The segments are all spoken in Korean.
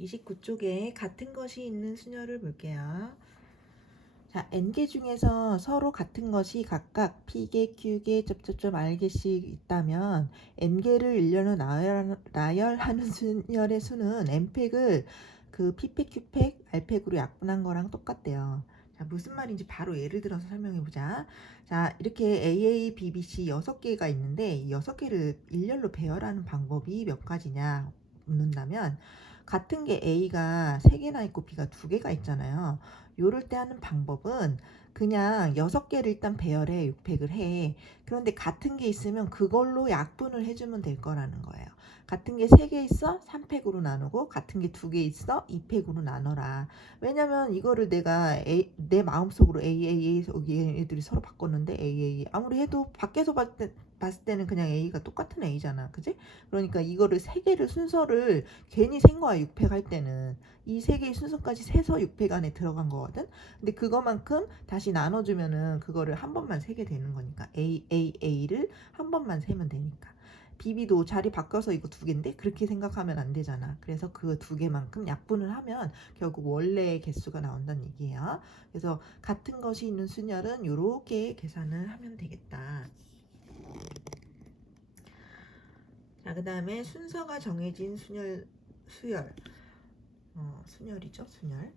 29쪽에 같은 것이 있는 수녀를 볼게요. 자, n개 중에서 서로 같은 것이 각각 p개, q개, 점점점 r개씩 있다면 n개를 일렬로 나열하는 수열의 수는 n팩을 그 p팩, q팩, r팩으로 약분한 거랑 똑같대요. 자, 무슨 말인지 바로 예를 들어서 설명해 보자. 자, 이렇게 AA, B, C 6개가 있는데 이 6개를 일렬로 배열하는 방법이 몇 가지냐 묻는다면 같은 게 A가 3개나 있고 B가 2개가 있잖아요. 요럴 때 하는 방법은 그냥 6개를 일단 배열해 6팩을 해. 그런데 같은 게 있으면 그걸로 약분을 해주면 될 거라는 거예요. 같은 게 3개 있어? 3팩으로 나누고 같은 게 2개 있어? 2팩으로 나눠라. 왜냐면 이거를 내가 내 마음속으로 A 여기 애들이 서로 바꿨는데 A 아무리 해도 밖에서 봤을 때는 그냥 A가 똑같은 A잖아. 그지? 그러니까 이거를 3개를 순서를 괜히 센 거야. 6팩 할 때는. 이 3개의 순서까지 세서 6팩 안에 들어간 거거든. 근데 그거만큼 다시 나눠주면은 그거를 한 번만 세게 되는 거니까 A를 한 번만 세면 되니까. BB도 자리 바꿔서 이거 2개인데 그렇게 생각하면 안 되잖아. 그래서 그 2개만큼 약분을 하면 결국 원래의 개수가 나온다는 얘기예요. 그래서 같은 것이 있는 수열은 이렇게 계산을 하면 되겠다. 자, 그 다음에 순서가 정해진 수열. 순열이죠, 순열.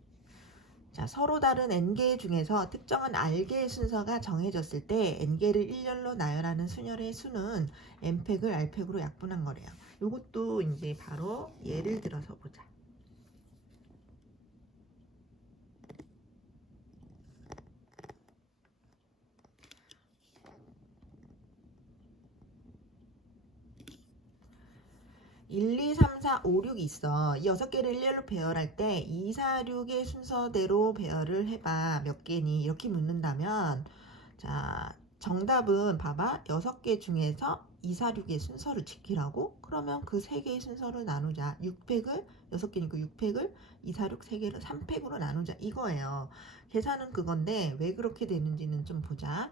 자, 서로 다른 n개 중에서 특정한 r개의 순서가 정해졌을 때 n개를 일렬로 나열하는 수열의 수는 n팩을 r팩으로 약분한 거래요. 요것도 이제 바로 예를 들어서 보자. (1, 2, 3, 4, 5, 6) 있어. 이 6개를 일렬로 배열할 때 2, 4, 6의 순서대로 배열을 해봐. 몇 개니? 이렇게 묻는다면 자, 정답은 봐봐. 6개 중에서 2, 4, 6의 순서를 지키라고? 그러면 그 3개의 순서를 나누자. 6팩을 6개니까 6팩을 2, 4, 6 3개를 3팩으로 나누자. 이거예요. 계산은 그건데 왜 그렇게 되는지는 좀 보자.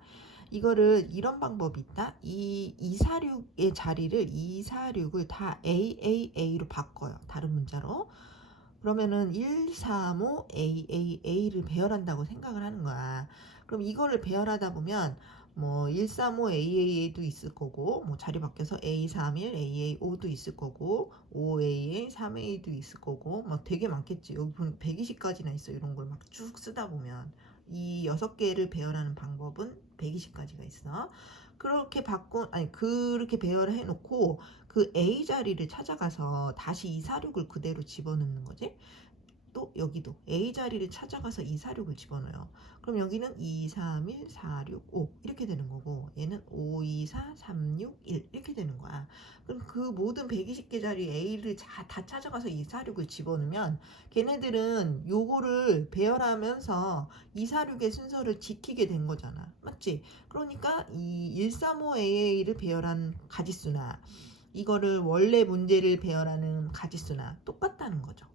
이거를 이런 방법이 있다. 이 246의 자리를 246을 다 AAA로 바꿔요. 다른 문자로. 그러면은 1, 3, 5 AAA를 배열한다고 생각을 하는 거야. 그럼 이거를 배열하다 보면 뭐 135 AAA도 있을 거고 뭐 자리 바뀌어서 A31 AA5도 있을 거고 5AA 3A도 있을 거고 뭐 되게 많겠지. 여기 보면 120까지나 있어. 이런 걸 막 쭉 쓰다 보면 이 6개를 배열하는 방법은 120까지가 있어. 그렇게 배열을 해 놓고 그 A 자리를 찾아가서 다시 246을 그대로 집어넣는 거지. 또 여기도 A 자리를 찾아가서 246을 집어넣어요. 그럼 여기는 2, 3, 1, 4, 6, 5 이렇게 되는 거고 얘는 5, 2, 4, 3, 6, 1 이렇게 되는 거야. 그럼 그 모든 120개 자리 A를 다 찾아가서 246을 집어넣으면 걔네들은 요거를 배열하면서 246의 순서를 지키게 된 거잖아. 맞지? 그러니까 이 135AA를 배열한 가지수나 이거를 원래 문제를 배열하는 가지수나 똑같다는 거죠.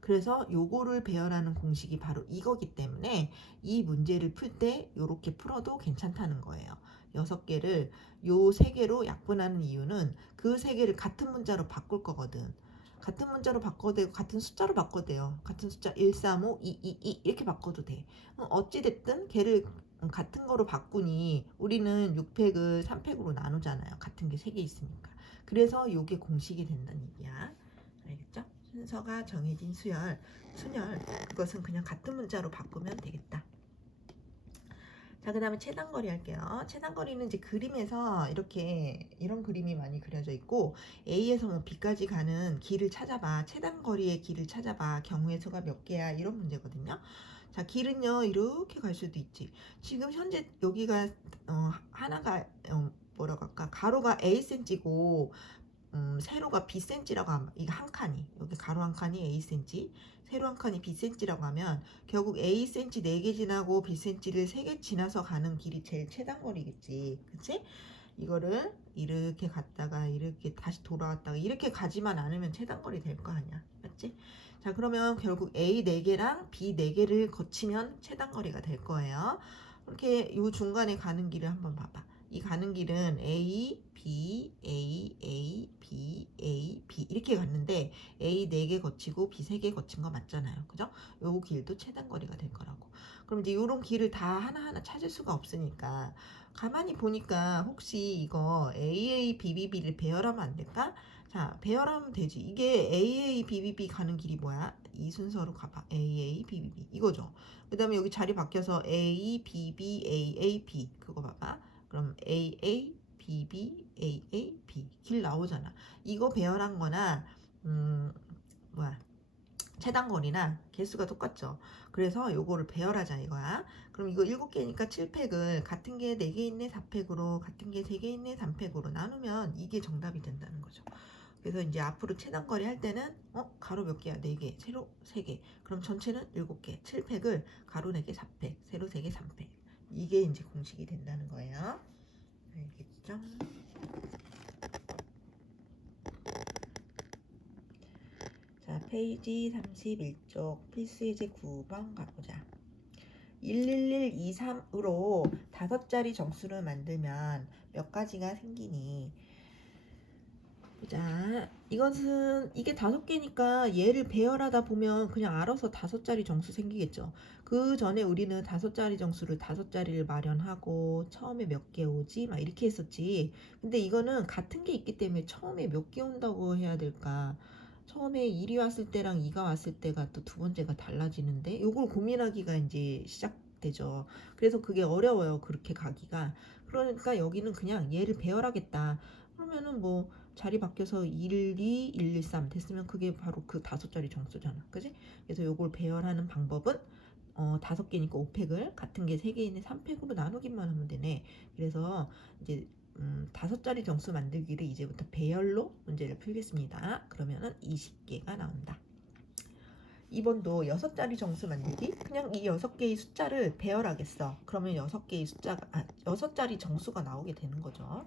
그래서 요거를 배열하는 공식이 바로 이거기 때문에 이 문제를 풀 때 요렇게 풀어도 괜찮다는 거예요. 6개를 요 3개로 약분하는 이유는 그 3개를 같은 문자로 바꿀 거거든. 같은 문자로 바꿔도 되고 같은 숫자로 바꿔도 돼요. 같은 숫자 1, 3, 5, 2, 2, 2 이렇게 바꿔도 돼. 어찌됐든 걔를 같은 거로 바꾸니 우리는 6팩을 3팩으로 나누잖아요. 같은 게 3개 있으니까. 그래서 요게 공식이 된다는 얘기야. 알겠죠? 순서가 정해진 순열 그것은 그냥 같은 문자로 바꾸면 되겠다. 자, 그 다음에 최단거리 할게요. 최단거리는 이제 그림에서 이렇게 이런 그림이 많이 그려져 있고 A에서 뭐 B까지 가는 길을 찾아봐. 최단거리의 길을 찾아봐. 경우의 수가 몇 개야? 이런 문제거든요. 자, 길은요 이렇게 갈 수도 있지. 지금 현재 여기가 하나가 뭐라고 할까? 가로가 A cm고 세로가 Bcm라고 하면 이게 한 칸이 여기 가로 한 칸이 Acm 세로 한 칸이 Bcm라고 하면 결국 Acm 4개 지나고 Bcm를 3개 지나서 가는 길이 제일 최단거리겠지. 그치? 이거를 이렇게 갔다가 이렇게 다시 돌아왔다가 이렇게 가지만 않으면 최단거리 될 거 아니야. 맞지? 자, 그러면 결국 A 4개랑 B 4개를 거치면 최단거리가 될 거예요. 이렇게 요 중간에 가는 길을 한번 봐봐. 이 가는 길은 A, B, A, A, B, A, B 이렇게 갔는데 A 4개 거치고 B 3개 거친 거 맞잖아요. 그죠? 요 길도 최단거리가 될 거라고. 그럼 이제 요런 길을 다 하나하나 찾을 수가 없으니까 가만히 보니까 혹시 이거 AA, BBB를 배열하면 안 될까? 자, 배열하면 되지. 이게 AA, BBB 가는 길이 뭐야? 이 순서로 가봐. AA, BBB 이거죠. 그 다음에 여기 자리 바뀌어서 A, BB, AA, B 그거 봐봐. 그럼 AA, BB, AA, B 길 나오잖아. 이거 배열한 거나 뭐야 최단거리나 개수가 똑같죠. 그래서 요거를 배열하자 이거야. 그럼 이거 7개니까 7팩을 같은 게 4개 있네 4팩으로 같은 게 3개 있네 3팩으로 나누면 이게 정답이 된다는 거죠. 그래서 이제 앞으로 최단거리 할 때는 가로 몇 개야? 4개, 세로 3개. 그럼 전체는 7개. 7팩을 가로 4개 4팩, 세로 3개 3팩. 이게 이제 공식이 된다는 거예요. 알겠죠? 자, 페이지 31쪽 필수 예제 9번 가보자. 11123으로 5자리 정수를 만들면 몇 가지가 생기니? 자, 이것은 이게 5개니까 얘를 배열하다 보면 그냥 알아서 5자리 정수 생기겠죠. 그 전에 우리는 5자리 정수를 5자리를 마련하고 처음에 몇 개 오지 막 이렇게 했었지. 근데 이거는 같은 게 있기 때문에 처음에 몇 개 온다고 해야 될까? 처음에 1이 왔을 때랑 2가 왔을 때가 또 두 번째가 달라지는데 요걸 고민하기가 이제 시작되죠. 그래서 그게 어려워요. 그렇게 가기가. 그러니까 여기는 그냥 얘를 배열하겠다. 그러면은 뭐 자리 바뀌어서 1, 2, 1, 2, 3 됐으면 그게 바로 그 5자리 정수잖아. 그지? 그래서 요걸 배열하는 방법은 5개니까 5팩을 같은 게 3개 있는 3팩으로 나누기만 하면 되네. 그래서 이제 5자리 정수 만들기를 이제부터 배열로 문제를 풀겠습니다. 그러면은 20개가 나온다. 2번도 6자리 정수 만들기. 그냥 이 6개의 숫자를 배열하겠어. 그러면 6개의 숫자가 6자리 정수가 나오게 되는 거죠.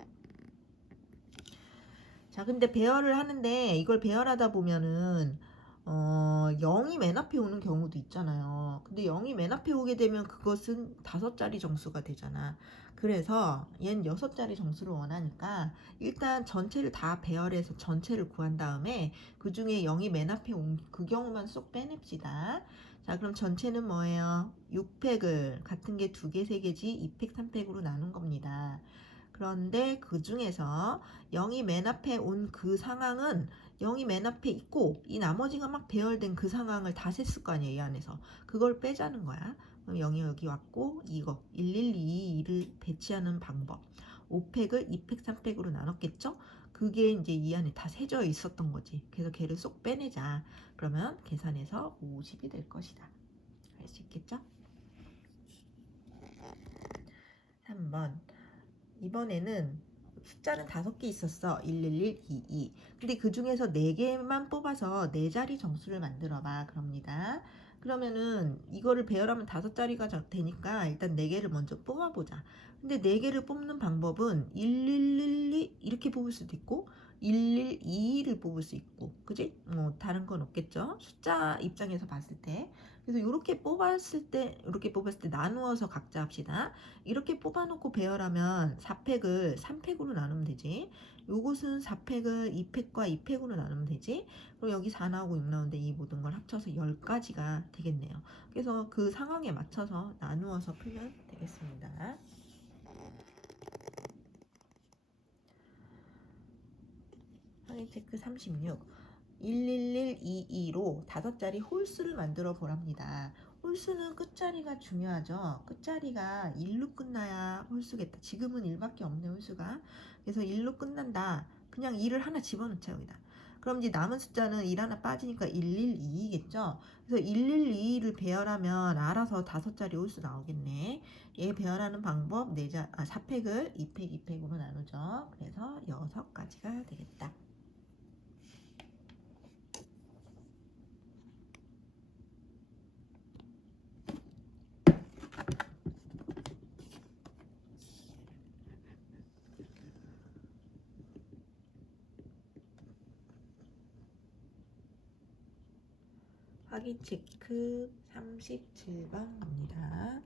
자, 근데 배열을 하는데 이걸 배열하다 보면은 0이 맨 앞에 오는 경우도 있잖아요. 근데 0이 맨 앞에 오게 되면 그것은 5자리 정수가 되잖아. 그래서 얘는 6자리 정수를 원하니까 일단 전체를 다 배열해서 전체를 구한 다음에 그 중에 0이 맨 앞에 온 그 경우만 쏙 빼냅시다. 자, 그럼 전체는 뭐예요? 6팩을 같은 게 2개, 3개지 2팩, 3팩으로 나눈 겁니다. 그런데 그 중에서 0이 맨 앞에 온 그 상황은 0이 맨 앞에 있고 이 나머지가 막 배열된 그 상황을 다 셌을 거 아니에요. 이 안에서. 그걸 빼자는 거야. 그럼 0이 여기 왔고 이거 1122를 배치하는 방법. 5팩을 2팩, 3팩으로 나눴겠죠? 그게 이제 이 안에 다 세져 있었던 거지. 그래서 걔를 쏙 빼내자. 그러면 계산해서 50이 될 것이다. 할 수 있겠죠? 3번. 이번에는 숫자는 5개 있었어. 111, 22. 근데 그 중에서 4개만 뽑아서 4자리 정수를 만들어 봐. 그럽니다. 그러면은 이거를 배열하면 5자리가 되니까 일단 4개를 먼저 뽑아 보자. 근데 4개를 뽑는 방법은 1112 이렇게 뽑을 수도 있고 112를 뽑을 수 있고. 그지? 다른 건 없겠죠? 숫자 입장에서 봤을 때. 그래서 이렇게 뽑았을 때 나누어서 각자 합시다. 이렇게 뽑아놓고 배열하면 4팩을 3팩으로 나누면 되지. 요것은 4팩을 2팩과 2팩으로 나누면 되지. 그럼 여기 4 나오고 6 나오는데 이 모든 걸 합쳐서 10가지가 되겠네요. 그래서 그 상황에 맞춰서 나누어서 풀면 되겠습니다. 확인 체크 36. 11122로 5자리 홀수를 만들어 보랍니다. 홀수는 끝자리가 중요하죠. 끝자리가 1로 끝나야 홀수겠다. 지금은 1밖에 없네 홀수가. 그래서 1로 끝난다. 그냥 2를 하나 집어넣자 여기다. 그럼 이제 남은 숫자는 1 하나 빠지니까 112겠죠. 그래서 112를 배열하면 알아서 5자리 홀수 나오겠네. 얘 배열하는 방법 4팩을 2팩 2팩으로 나누죠. 그래서 6가지가 되겠다. 확인 체크 37번 갑니다.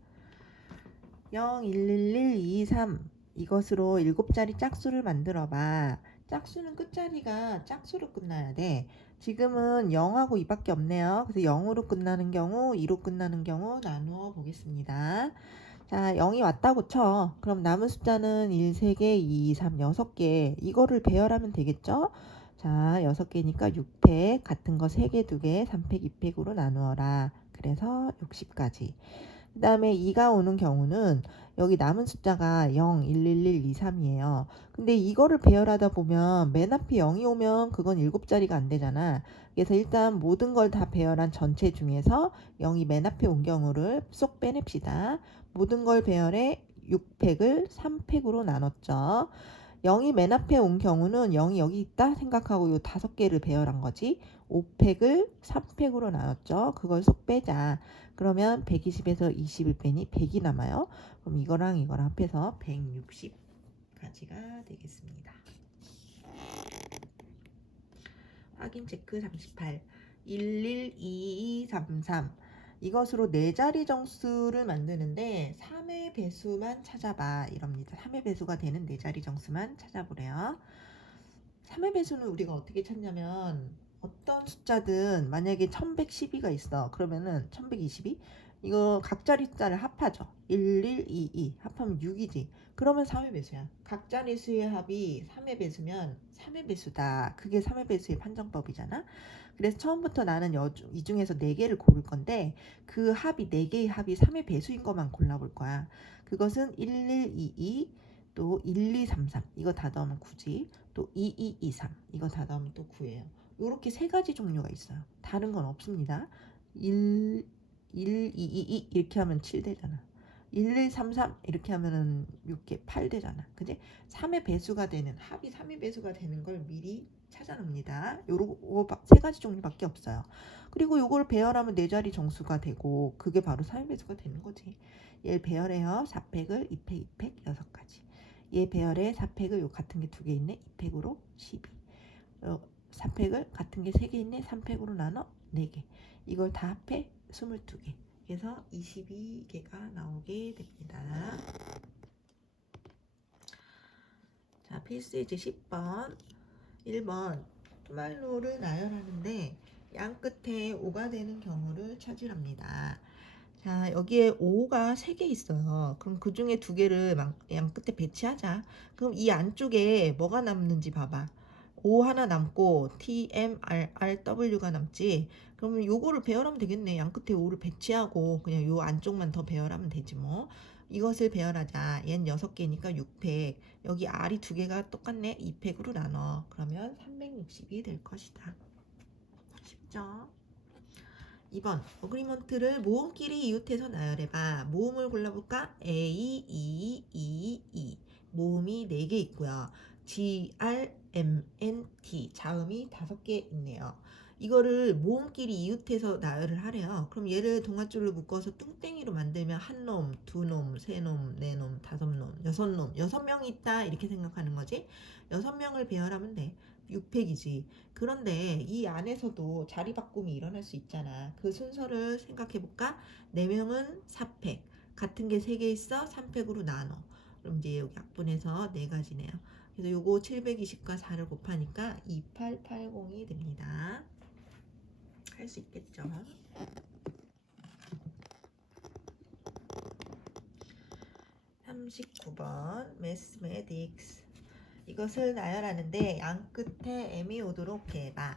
0, 1, 1, 1, 2, 3 이것으로 7자리 짝수를 만들어 봐. 짝수는 끝자리가 짝수로 끝나야 돼. 지금은 0하고 2밖에 없네요. 그래서 0으로 끝나는 경우, 2로 끝나는 경우 나누어 보겠습니다. 자, 0이 왔다고 쳐. 그럼 남은 숫자는 1, 3개, 2, 3, 6개. 이거를 배열하면 되겠죠? 자, 6개니까 6팩. 같은 거 3개, 2개, 3팩, 2팩으로 나누어라. 그래서 60까지. 그 다음에 2가 오는 경우는 여기 남은 숫자가 0, 1, 1, 1, 2, 3이에요. 근데 이거를 배열하다 보면 맨 앞에 0이 오면 그건 7자리가 안 되잖아. 그래서 일단 모든 걸 다 배열한 전체 중에서 0이 맨 앞에 온 경우를 쏙 빼냅시다. 모든 걸 배열해 6팩을 3팩으로 나눴죠. 0이 맨 앞에 온 경우는 0이 여기 있다 생각하고 요 5개를 배열한 거지. 5팩을 3팩으로 나눴죠. 그걸 쏙 빼자. 그러면 120에서 20을 빼니 100이 남아요. 그럼 이거랑 이거랑 합해서 160가지가 되겠습니다. 확인 체크 38. 11, 22, 33. 이것으로 4자리 정수를 만드는데 3의 배수만 찾아봐 이럽니다. 3의 배수가 되는 4자리 정수만 찾아보래요. 3의 배수는 우리가 어떻게 찾냐면 어떤 숫자든 만약에 1112가 있어. 그러면은 1122 이거 각자리 숫자를 합하죠. 1, 1, 2, 2 합하면 6이지. 그러면 3의 배수야. 각자리 수의 합이 3의 배수면 3의 배수다. 그게 3의 배수의 판정법이잖아. 그래서 처음부터 나는 이 중에서 4개를 고를 건데 그 합이 4개의 합이 3의 배수인 것만 골라볼 거야. 그것은 1, 1, 2, 2 또 1, 2, 3, 3 이거 다 더하면 9지. 또 2, 2, 2, 3 이거 다 더하면 또 9예요. 이렇게 3가지 종류가 있어요. 다른 건 없습니다. 1, 1, 2, 2, 2 이렇게 하면 7 되잖아. 1, 1, 3, 3 이렇게 하면은 6개 8 되잖아. 그지? 3의 배수가 되는 합이 3의 배수가 되는 걸 미리 찾아냅니다. 요거 3가지 종류밖에 없어요. 그리고 요걸 배열하면 4자리 정수가 되고 그게 바로 3의 배수가 되는 거지. 얘를 배열해요. 4팩을 2팩, 2팩 6가지. 얘 배열에 4팩을 요 같은 게 2개 있네. 2팩으로 12. 4팩을 같은 게 3개 있네. 3팩으로 나눠 4개. 이걸 다 합해 22개. 그래서 22개가 나오게 됩니다. 자, 필수이제 10번. 1번 투말로를 나열하는데 양 끝에 5가 되는 경우를 찾으랍니다. 자, 여기에 5가 3개 있어요. 그럼 그 중에 2개를 양 끝에 배치하자. 그럼 이 안쪽에 뭐가 남는지 봐봐. O 하나 남고 T, M, R, R, W가 남지. 그러면 요거를 배열하면 되겠네. 양 끝에 5를 배치하고 그냥 요 안쪽만 더 배열하면 되지 뭐. 이것을 배열하자. 얘는 6개니까 6팩. 여기 R이 2개가 똑같네. 2팩으로 나눠. 그러면 360이 될 것이다. 쉽죠? 2번 어그리먼트를 모음끼리 이웃해서 나열해봐. 모음을 골라볼까? A, E, E, E 모음이 4개 있고요. G, R, M, N, T 자음이 5개 있네요. 이거를 모음끼리 이웃해서 나열을 하래요. 그럼 얘를 동아줄로 묶어서 뚱땡이로 만들면 한 놈, 두 놈, 세 놈, 네 놈, 다섯 놈, 여섯 놈, 6명이 있다 이렇게 생각하는 거지. 6명을 배열하면 돼. 6팩이지. 그런데 이 안에서도 자리 바꿈이 일어날 수 있잖아. 그 순서를 생각해 볼까? 4명은 4팩. 같은 게 3개 있어. 3팩으로 나눠. 그럼 이제 여기 약분해서 4가지네요. 그래서 요거 720과 4를 곱하니까 2880이 됩니다. 할 수 있겠죠? 39번 매스매딕스 이것을 나열하는데 양 끝에 M이 오도록 해봐.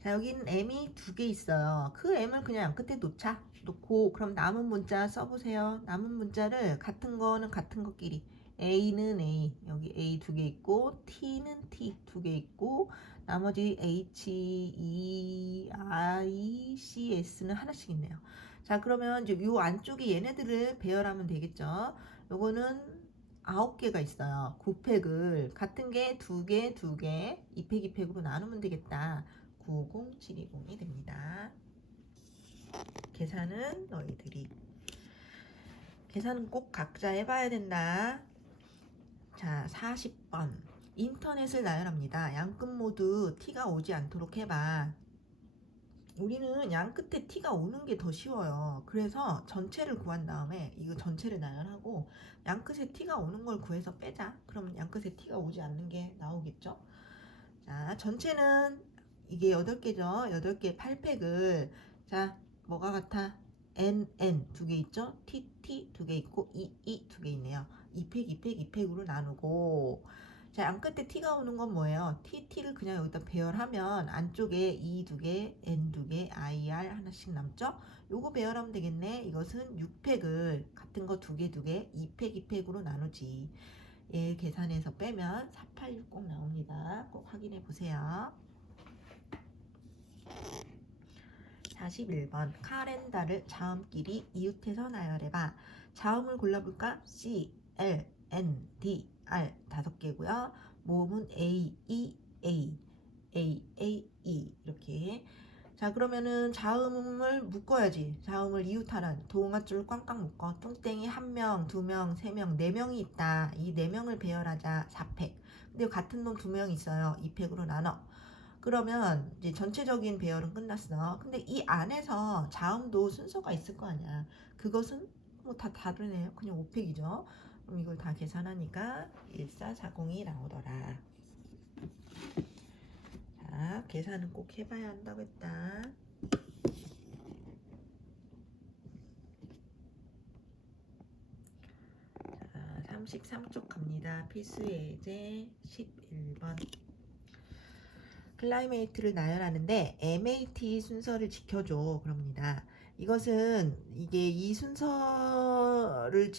자, 여기는 M이 2개 있어요. 그 M을 그냥 양 끝에 놓고 그럼 남은 문자 써보세요. 남은 문자를 같은 거는 같은 것끼리 A는 A 여기 A 2개 있고 T는 T 2개 있고 나머지 H, E, I, C, S는 하나씩 있네요. 자, 그러면 이제 요 안쪽에 얘네들을 배열하면 되겠죠. 요거는 9개가 있어요. 9팩을 같은 게 2개, 2개, 2팩, 2팩으로 나누면 되겠다. 90720이 됩니다. 계산은 너희들이. 계산은 꼭 각자 해봐야 된다. 자, 40번. 인터넷을 나열합니다. 양끝 모두 T가 오지 않도록 해봐. 우리는 양 끝에 t가 오는 게 더 쉬워요. 그래서 전체를 구한 다음에 이거 전체를 나열하고 양 끝에 t가 오는 걸 구해서 빼자. 그럼 양 끝에 t가 오지 않는 게 나오겠죠? 자, 전체는 이게 8개죠. 8개 8팩을 자, 뭐가 같아? n 두 개 있죠? t 두 개 있고 두 개 있네요. 2팩 2팩 2팩으로 나누고 자, 양 끝에 t가 오는 건 뭐예요? t를 그냥 여기다 배열하면 안쪽에 2 두 개, n 두 개, ir 하나씩 남죠? 요거 배열하면 되겠네. 이것은 6팩을 같은 거 두 개 두 개, 2팩 2팩으로 나누지. 얘 계산해서 빼면 4860 나옵니다. 꼭 확인해 보세요. 41번 카렌다를 자음끼리 이웃해서 나열해봐. 자음을 골라볼까? C, L, N, D, R 5개고요. 모음은 A, E, A, 이렇게. 자, 그러면은 자음을 묶어야지. 자음을 이웃하는 동아줄 꽝꽝 묶어. 뚱땡이 1명, 2명, 3명, 4명이 있다. 이 4명을 배열하자. 4팩. 근데 같은 놈 2명 있어요. 2팩으로 나눠. 그러면 이제 전체적인 배열은 끝났어. 근데 이 안에서 자음도 순서가 있을 거 아니야. 그것은 뭐 다 다르네요. 그냥 5팩이죠. 그럼 이걸 다 계산하니까 1440이 나오더라. 자, 계산은 꼭 해봐야 한다고 했다. 자, 33쪽 갑니다. 필수 예제 11번. 클라이메이트를 나열하는데 MAT 순서를 지켜줘 그럽니다. 이것은 이게 이 순서를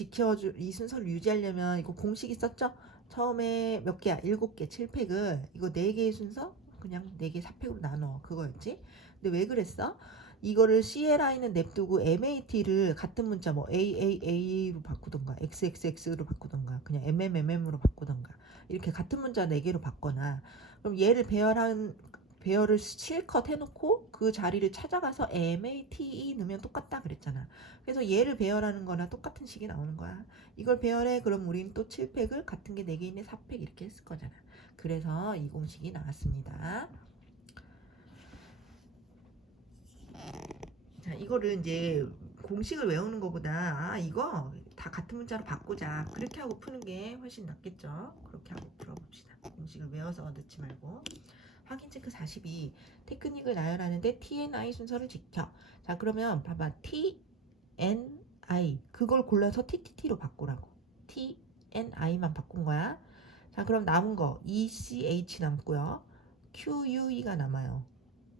유지하려면 이거 공식 있었죠? 처음에 몇 개야? 7개, 7팩을 이거 4개의 순서? 그냥 4개 4팩으로 나눠. 그거였지? 근데 왜 그랬어? 이거를 CLI는 냅두고 MAT를 같은 문자 뭐 AAA로 바꾸던가 XXX로 바꾸던가 그냥 MMMM으로 바꾸던가 이렇게 같은 문자 4개로 바꿔놔. 그럼 얘를 배열을 실컷 해놓고 그 자리를 찾아가서 MATE 넣으면 똑같다 그랬잖아. 그래서 얘를 배열하는 거나 똑같은 식이 나오는 거야. 이걸 배열해. 그럼 우리는 또 7팩을 같은 게 4개 있네 4팩 이렇게 했을 거잖아. 그래서 이 공식이 나왔습니다. 자, 이거를 이제 공식을 외우는 것보다 이거 다 같은 문자로 바꾸자 그렇게 하고 푸는 게 훨씬 낫겠죠. 그렇게 하고 풀어봅시다. 공식을 외워서 넣지 말고. 확인 체크 42. 테크닉을 나열하는데 TNI 순서를 지켜. 자, 그러면 봐봐. TNI 그걸 골라서 TTT로 바꾸라고. TNI만 바꾼 거야. 자, 그럼 남은 거 ECH 남고요. QUE가 남아요.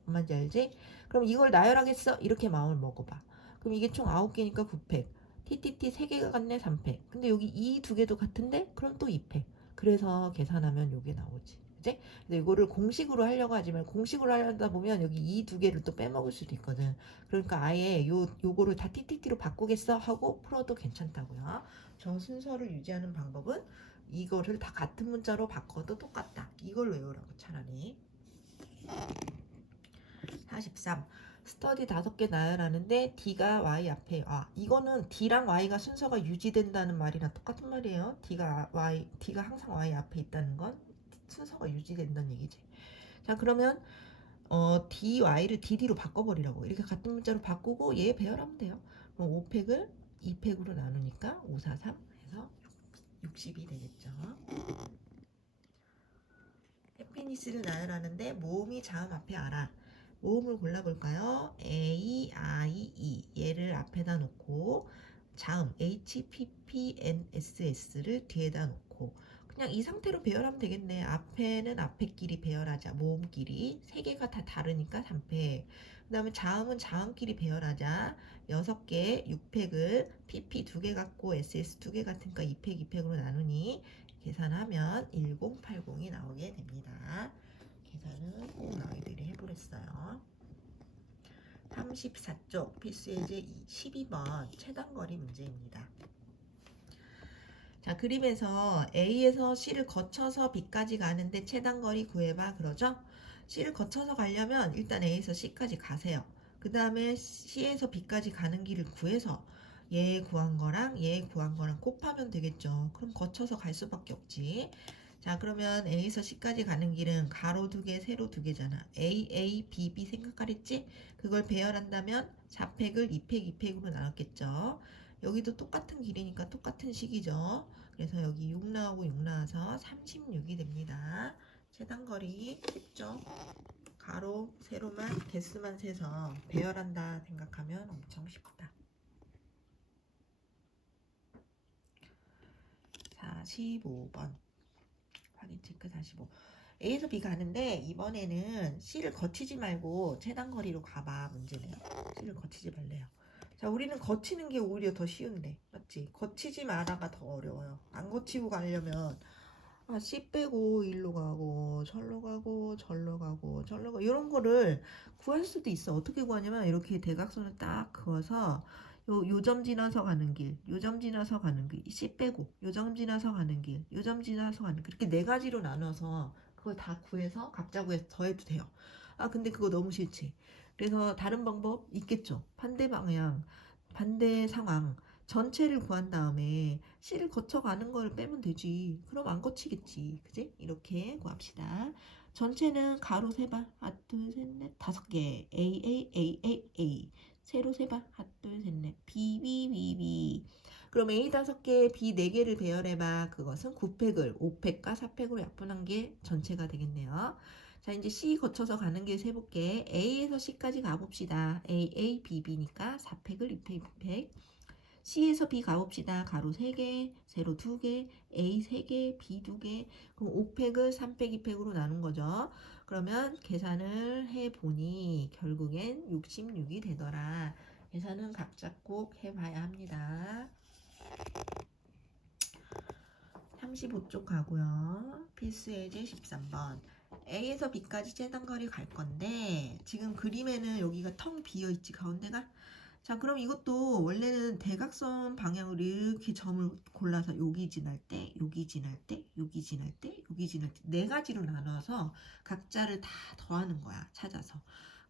뭔지 알지? 그럼 이걸 나열하겠어? 이렇게 마음을 먹어봐. 그럼 이게 총 9개니까 9팩. TTT 3개가 같네 3팩. 근데 여기 이 2개도 같은데? 그럼 또 2팩. 그래서 계산하면 요게 나오지. 그치? 근데 이거를 공식으로 하려고 하지 말고 공식으로 하려다 보면 여기 이 2개를 또 빼먹을 수도 있거든. 그러니까 아예 요거를 다 TTT로 바꾸겠어? 하고 풀어도 괜찮다고요. 저 순서를 유지하는 방법은 이거를 다 같은 문자로 바꿔도 똑같다. 이걸 외우라고 차라리. 43. 스터디 5개 나열하는데 D가 Y 앞에 이거는 D랑 Y가 순서가 유지된다는 말이랑 똑같은 말이에요. D가 항상 Y 앞에 있다는 건 순서가 유지된다는 얘기지. 자, 그러면 DY를 DD로 바꿔버리라고. 이렇게 같은 문자로 바꾸고 얘 배열하면 돼요. 그럼 5팩을 2팩으로 나누니까 5, 4, 3 해서 60이 되겠죠. 해피니스를 나열하는데 모음이 자음 앞에 알아. 모음을 골라볼까요? A, I, E 얘를 앞에다 놓고 자음 H, P, P, N, S, S를 뒤에다 놓고 그냥 이 상태로 배열하면 되겠네. 앞에는 앞에끼리 배열하자. 모음끼리 3개가 다 다르니까 3팩. 그 다음에 자음은 자음끼리 배열하자. 6개 6팩을 PP 2개 갖고 SS 2개 같으니까 2팩 2팩으로 나누니 계산하면 1080이 나오게 됩니다. 계산은 꼭 너희들이 해보랬어요. 34쪽 필수예제 12번 최단거리 문제입니다. 자, 그림에서 A에서 C를 거쳐서 B까지 가는데 최단거리 구해봐 그러죠? C를 거쳐서 가려면 일단 A에서 C까지 가세요. 그 다음에 C에서 B까지 가는 길을 구해서 얘 구한 거랑 얘 구한 거랑 곱하면 되겠죠. 그럼 거쳐서 갈 수밖에 없지. 자, 그러면 A에서 C까지 가는 길은 가로 2개, 세로 2개잖아. A, B, B 생각하랬지? 그걸 배열한다면 4팩을 2팩, 2팩으로 나눴겠죠. 여기도 똑같은 길이니까 똑같은 식이죠. 그래서 여기 6 나오고 6 나와서 36이 됩니다. 최단거리 쉽죠? 가로, 세로만 개수만 세서 배열한다 생각하면 엄청 쉽다. 45번 확인 체크 45. A에서 B 가는데 이번에는 C를 거치지 말고 최단거리로 가봐. 문제네요. C를 거치지 말래요. 자, 우리는 거치는 게 오히려 더 쉬운데, 맞지? 거치지 마라가 더 어려워요. 안 거치고 가려면 C 빼고 일로 가고 절로 가고 절로 가고 절로 가고 이런 거를 구할 수도 있어. 어떻게 구하냐면 이렇게 대각선을 딱 그어서 요점 지나서 가는 길, 요점 지나서 가는 길, C 빼고 요점 지나서 가는 길, 요점 지나서 가는 길 이렇게 네 가지로 나눠서 그걸 다 구해서 각자 구해서 더해도 돼요. 근데 그거 너무 싫지. 그래서 다른 방법 있겠죠. 반대 방향, 반대 상황 전체를 구한 다음에 C를 거쳐가는 걸 빼면 되지. 그럼 안 거치겠지. 그지? 이렇게 구합시다. 전체는 가로 세발 하나 둘셋넷 5개 A A A A A 세로 세발 하나 둘셋넷 B B B B 그럼 A 5개 B 4개를 배열해봐. 그것은 9팩을 5팩과 4팩으로 약분한 게 전체가 되겠네요. 자, 이제 C 거쳐서 가는 길 세볼게. A에서 C까지 가봅시다. A A B B니까 4팩을 2팩 2팩 C에서 B 가봅시다. 가로 3개, 세로 2개, A 3개, B 2개. 그럼 5팩을 3팩, 2팩으로 나눈 거죠. 그러면 계산을 해보니 결국엔 66이 되더라. 계산은 각자 꼭 해봐야 합니다. 35쪽 가고요. 필수 예제 13번. A에서 B까지 재단거리 갈 건데 지금 그림에는 여기가 텅 비어 있지 가운데가. 자, 그럼 이것도 원래는 대각선 방향으로 이렇게 점을 골라서 여기 지날 때, 여기 지날 때, 여기 지날 때, 여기 지날 때 네 가지로 나눠서 각자를 다 더하는 거야, 찾아서.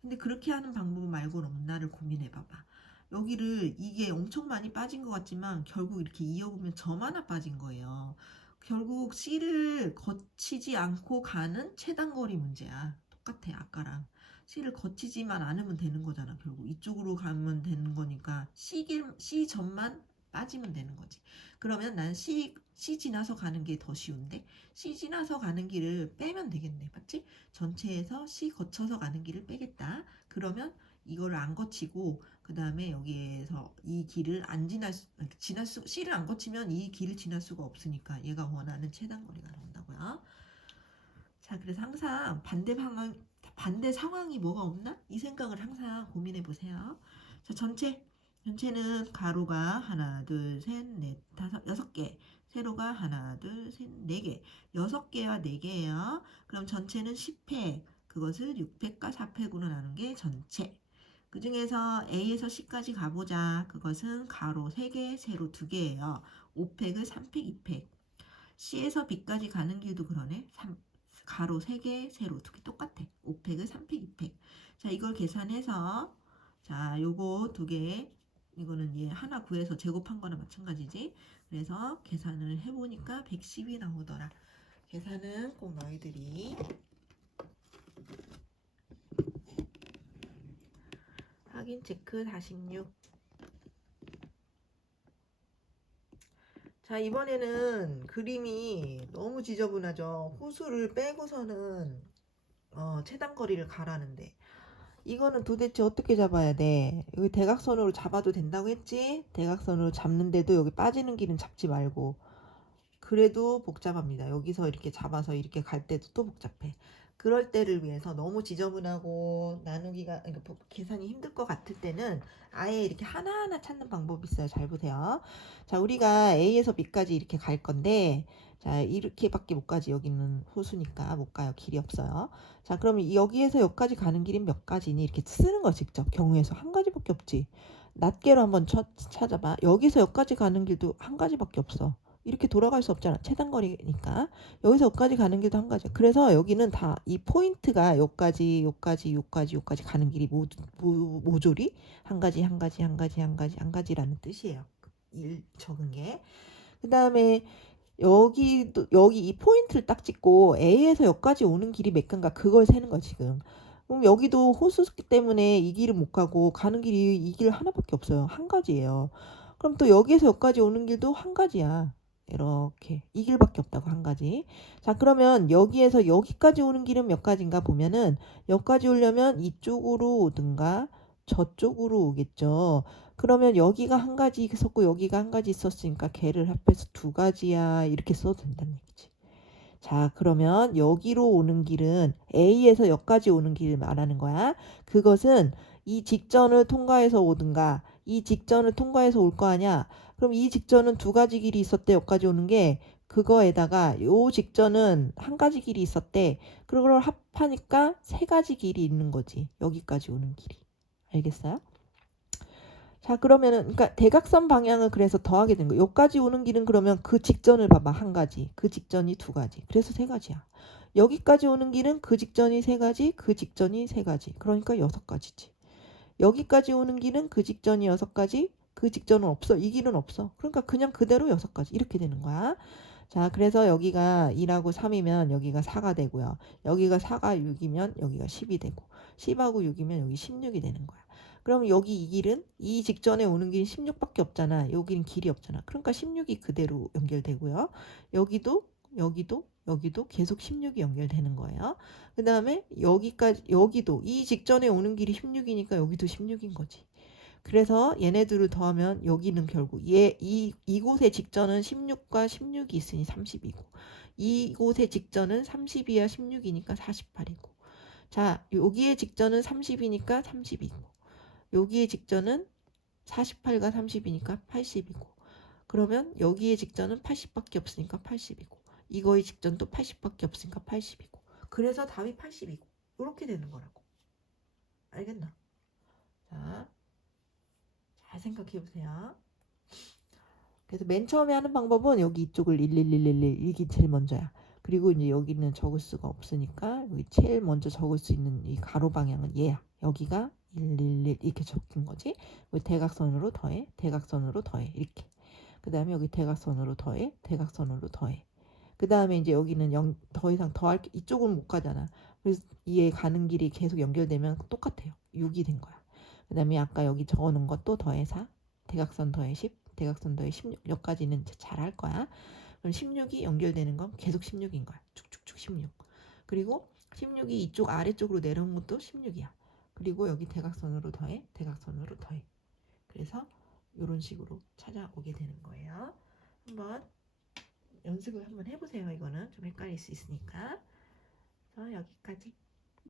근데 그렇게 하는 방법 말고는 없나를 고민해 봐봐. 여기를 이게 엄청 많이 빠진 것 같지만 결국 이렇게 이어보면 점 하나 빠진 거예요. 결국 C를 거치지 않고 가는 최단거리 문제야. 똑같아, 아까랑. C를 거치지만 않으면 되는 거잖아. 결국 이쪽으로 가면 되는 거니까 C 점만 빠지면 되는 거지. 그러면 난 C 지나서 가는 게 더 쉬운데 C 지나서 가는 길을 빼면 되겠네. 맞지? 전체에서 C 거쳐서 가는 길을 빼겠다. 그러면 이거를 안 거치고 그 다음에 여기에서 이 길을 안 C를 안 거치면 이 길을 지날 수가 없으니까 얘가 원하는 최단거리가 나온다고요. 자, 그래서 항상 반대 상황이 뭐가 없나? 이 생각을 항상 고민해 보세요. 자, 전체는 가로가 하나, 둘, 셋, 넷, 다섯, 6개. 세로가 하나, 둘, 셋, 4개. 6개와 4개예요. 그럼 전체는 10팩. 그것을 6팩과 4팩으로 나눈 게 전체. 그 중에서 A에서 C까지 가보자. 그것은 가로 3개, 세로 2개예요. 5팩을 3팩, 2팩. C에서 B까지 가는 길도 그러네. 가로 3개, 세로 2개 똑같아. 5팩을 3팩, 2팩. 자, 이걸 계산해서 자, 요거 2개 이거는 얘 하나 구해서 제곱한 거나 마찬가지지. 그래서 계산을 해보니까 110이 나오더라. 계산은 꼭 너희들이 확인 체크 46. 자, 이번에는 그림이 너무 지저분하죠. 호수를 빼고서는 최단거리를 가라는데 이거는 도대체 어떻게 잡아야 돼? 여기 대각선으로 잡아도 된다고 했지? 대각선으로 잡는데도 여기 빠지는 길은 잡지 말고 그래도 복잡합니다. 여기서 이렇게 잡아서 이렇게 갈 때도 또 복잡해. 그럴 때를 위해서 너무 지저분하고 나누기가 그러니까 계산이 힘들 것 같을 때는 아예 이렇게 하나하나 찾는 방법이 있어요. 잘 보세요. 자, 우리가 A에서 B까지 이렇게 갈 건데 자, 이렇게밖에 못 가지. 여기는 호수니까 못 가요. 길이 없어요. 자, 그러면 여기에서 여기까지 가는 길이 몇 가지니? 이렇게 쓰는 거 직접 경우에서 한 가지밖에 없지. 낱개로 한번 찾아봐. 여기서 여기까지 가는 길도 한 가지밖에 없어. 이렇게 돌아갈 수 없잖아. 최단거리니까. 여기서 여기까지 가는 길도 한 가지야. 그래서 여기는 다 이 포인트가 여기까지 가는 길이 모조리 한 가지라는 뜻이에요. 적은 게. 그 다음에 여기 이 포인트를 딱 찍고 A에서 여기까지 오는 길이 몇 개인가 그걸 세는 거야 지금. 그럼 여기도 호수기 때문에 이 길을 못 가고 가는 길이 이 길 하나밖에 없어요. 한 가지예요. 그럼 또 여기에서 여기까지 오는 길도 한 가지야. 이렇게 이 길밖에 없다고 한 가지. 자 그러면 여기에서 여기까지 오는 길은 몇 가지인가 보면은 여기까지 오려면 이쪽으로 오든가 저쪽으로 오겠죠. 그러면 여기가 한 가지 있었고 여기가 한 가지 있었으니까 걔를 합해서 두 가지야 이렇게 써도 된다는 얘기지. 자 그러면 여기로 오는 길은 A에서 여기까지 오는 길을 말하는 거야. 그것은 이 직전을 통과해서 오든가 이 직전을 통과해서 올 거 아니야. 그럼 이 직전은 두 가지 길이 있었대 여기까지 오는 게 그거에다가 요 직전은 한 가지 길이 있었대. 그걸 합하니까 세 가지 길이 있는 거지. 여기까지 오는 길이. 알겠어요? 자 그러면은 그러니까 대각선 방향을 그래서 더하게 된 거예요. 여기까지 오는 길은 그러면 그 직전을 봐봐. 한 가지. 그 직전이 두 가지. 그래서 세 가지야. 여기까지 오는 길은 그 직전이 세 가지. 그 직전이 세 가지. 그러니까 여섯 가지지. 여기까지 오는 길은 그 직전이 여섯 가지. 그 직전은 없어. 이 길은 없어. 그러니까 그냥 그대로 여섯 가지. 이렇게 되는 거야. 자 그래서 여기가 2하고 3이면 여기가 4가 되고요. 여기가 4가 6이면 여기가 10이 되고 10하고 6이면 여기 16이 되는 거야. 그럼 여기 이 길은 이 직전에 오는 길이 16밖에 없잖아. 여기는 길이 없잖아. 그러니까 16이 그대로 연결되고요. 여기도 계속 16이 연결되는 거예요. 그 다음에 여기도 이 직전에 오는 길이 16이니까 여기도 16인 거지. 그래서 얘네들을 더하면 여기는 결국 이곳의 직전은 16과 16이 있으니 30이고 이곳의 직전은 30이야 16이니까 48이고 자 여기의 직전은 30이니까 30이고 여기의 직전은 48과 30이니까 80이고 그러면 여기의 직전은 80밖에 없으니까 80이고 이거의 직전도 80밖에 없으니까 80이고 그래서 답이 80이고 이렇게 되는 거라고. 알겠나? 자, 잘 생각해 보세요. 그래서 맨 처음에 하는 방법은 여기 이쪽을 11111 이게 제일 먼저야. 그리고 이제 여기는 적을 수가 없으니까 여기 제일 먼저 적을 수 있는 이 가로 방향은 얘야. 여기가 111 이렇게 적힌 거지. 여기 대각선으로 더해, 대각선으로 더해 이렇게. 그 다음에 여기 대각선으로 더해, 대각선으로 더해. 그 다음에 이제 여기는 더 이상 더할 이쪽은 못 가잖아. 그래서 이에 가는 길이 계속 연결되면 똑같아요. 6이 된 거야. 그 다음에 아까 여기 적어놓은 것도 더해 4, 대각선 더해 10, 대각선 더해 16 여기까지는 잘 할 거야. 그럼 16이 연결되는 건 계속 16인 거야. 쭉쭉쭉 16. 그리고 16이 이쪽 아래쪽으로 내려온 것도 16이야. 그리고 여기 대각선으로 더해, 대각선으로 더해. 그래서 이런 식으로 찾아오게 되는 거예요. 한번 연습을 한번 해보세요. 이거는 좀 헷갈릴 수 있으니까. 여기까지.